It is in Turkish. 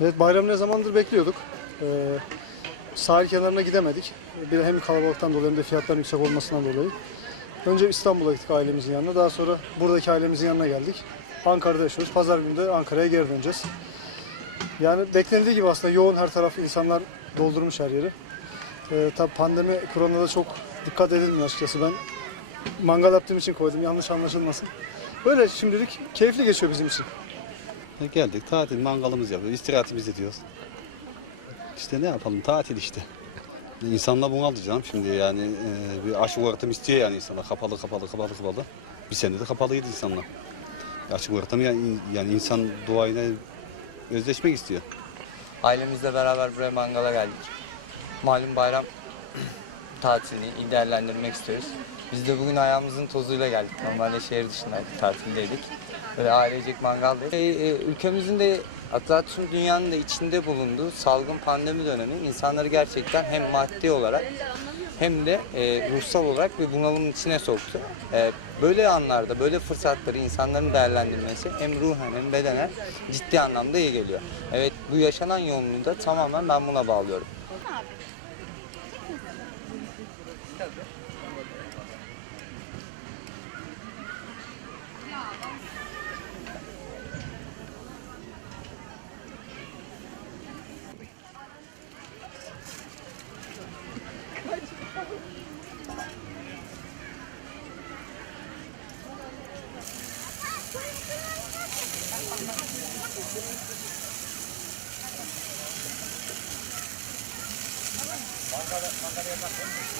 Evet bayram ne zamandır bekliyorduk. Ee, sahil kenarına gidemedik. Bir hem kalabalıktan dolayı hem de fiyatların yüksek olmasından dolayı. Önce İstanbul'a gittik ailemizin yanına. Daha sonra buradaki ailemizin yanına geldik. Ankara'da yaşıyoruz. Pazar günü de Ankara'ya geri döneceğiz. Yani beklendiği gibi aslında yoğun her tarafı insanlar doldurmuş her yeri. Ee, tabii pandemi koronada çok dikkat edilmiyor açıkçası. Ben mangal yaptığım için koydum yanlış anlaşılmasın. Böyle şimdilik keyifli geçiyor bizim için. E, Geldik tatil mangalımızı yapıyoruz, istirahatimizi ediyoruz. İşte ne yapalım tatil işte. İnsanlar bunaldı canım şimdi yani e, bir açık ortam istiyor yani insanlar kapalı kapalı kapalı kapalı. Bir sene de kapalıydı insanlar. Açık ortam yani, yani insan doğayla özleşmek istiyor. Ailemizle beraber buraya mangala geldik. Malum bayram tatilini değerlendirmek istiyoruz. Biz de bugün ayağımızın tozuyla geldik. Normalde şehir dışındaydık, tatildeydik. Böyle ailecek mangaldayız. E, e, ülkemizin de hatta tüm dünyanın da içinde bulunduğu salgın pandemi dönemi insanları gerçekten hem maddi olarak hem de e, ruhsal olarak bir bunalımın içine soktu. E, böyle anlarda, böyle fırsatları insanların değerlendirmesi hem ruhen hem bedenen ciddi anlamda iyi geliyor. Evet bu yaşanan yoğunluğu da tamamen ben buna bağlıyorum. 分かれませんでした。